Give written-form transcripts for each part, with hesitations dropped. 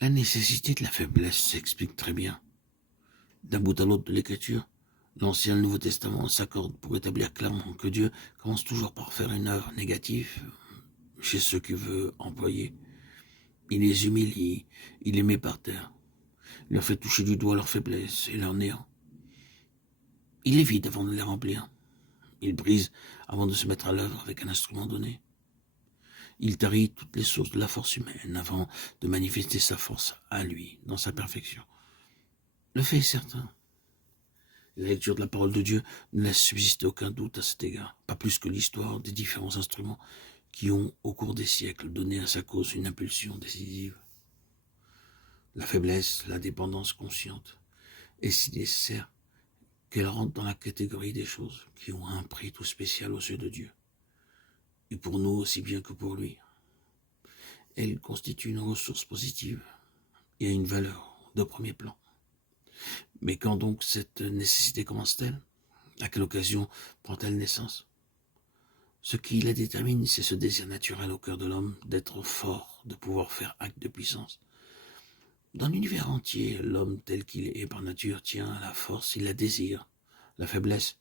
La nécessité de la faiblesse s'explique très bien. D'un bout à l'autre de l'Écriture, l'Ancien et le Nouveau Testament s'accordent pour établir clairement que Dieu commence toujours par faire une œuvre négative chez ceux qu'il veut employer. Il les humilie, il les met par terre, il leur fait toucher du doigt leur faiblesse et leur néant. Il les vide avant de les remplir. Il brise avant de se mettre à l'œuvre avec un instrument donné. Il tarit toutes les sources de la force humaine avant de manifester sa force à lui, dans sa perfection. Le fait est certain. La lecture de la parole de Dieu ne laisse subsister aucun doute à cet égard, pas plus que l'histoire des différents instruments qui ont, au cours des siècles, donné à sa cause une impulsion décisive. La faiblesse, la dépendance consciente, est si nécessaire qu'elle rentre dans la catégorie des choses qui ont un prix tout spécial aux yeux de Dieu, et pour nous aussi bien que pour lui. Elle constitue une ressource positive et a une valeur de premier plan. Mais quand donc cette nécessité commence-t-elle? À quelle occasion prend-elle naissance? Ce qui la détermine, c'est ce désir naturel au cœur de l'homme d'être fort, de pouvoir faire acte de puissance. Dans l'univers entier, l'homme tel qu'il est par nature tient à la force, il la désire. La faiblesse,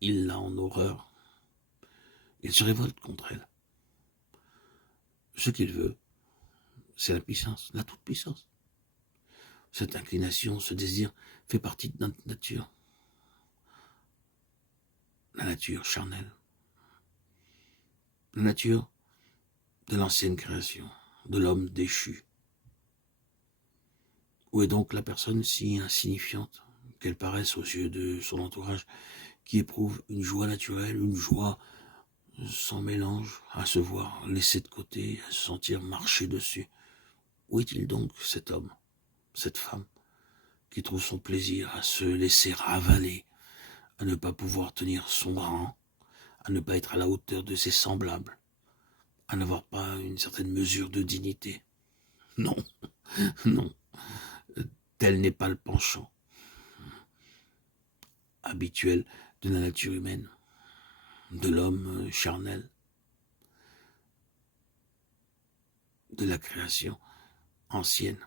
il l'a en horreur. Il se révolte contre elle. Ce qu'il veut, c'est la puissance, la toute-puissance. Cette inclination, ce désir, fait partie de notre nature. La nature charnelle. La nature de l'ancienne création, de l'homme déchu. Où est donc la personne si insignifiante qu'elle paraisse aux yeux de son entourage, qui éprouve une joie naturelle, une joie sans mélange, à se voir laissé de côté, à se sentir marcher dessus? Où est-il donc cet homme, cette femme, qui trouve son plaisir à se laisser ravaler, à ne pas pouvoir tenir son rang, à ne pas être à la hauteur de ses semblables, à n'avoir pas une certaine mesure de dignité? Non, non, tel n'est pas le penchant habituel de la nature humaine, de l'homme charnel, de la création ancienne.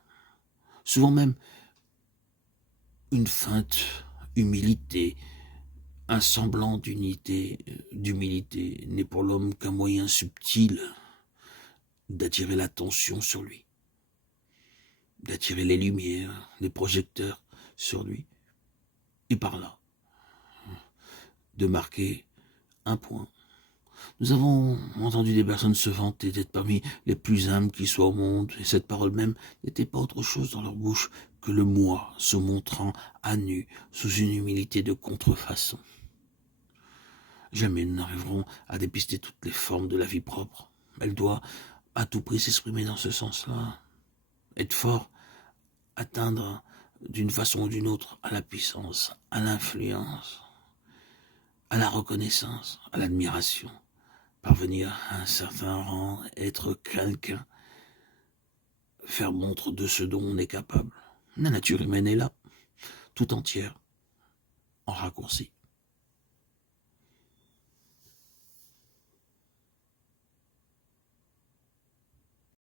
Souvent même une feinte humilité, un semblant d'humilité n'est pour l'homme qu'un moyen subtil d'attirer l'attention sur lui, d'attirer les lumières, les projecteurs sur lui, et par là, de marquer un point. Nous avons entendu des personnes se vanter d'être parmi les plus humbles qui soient au monde, et cette parole même n'était pas autre chose dans leur bouche que le moi se montrant à nu sous une humilité de contrefaçon. Jamais nous n'arriverons à dépister toutes les formes de la vie propre. Elle doit à tout prix s'exprimer dans ce sens-là. Être fort, atteindre d'une façon ou d'une autre à la puissance, à l'influence, à la reconnaissance, à l'admiration. Parvenir à un certain rang, être quelqu'un, faire montre de ce dont on est capable. La nature humaine est là, tout entière, en raccourci.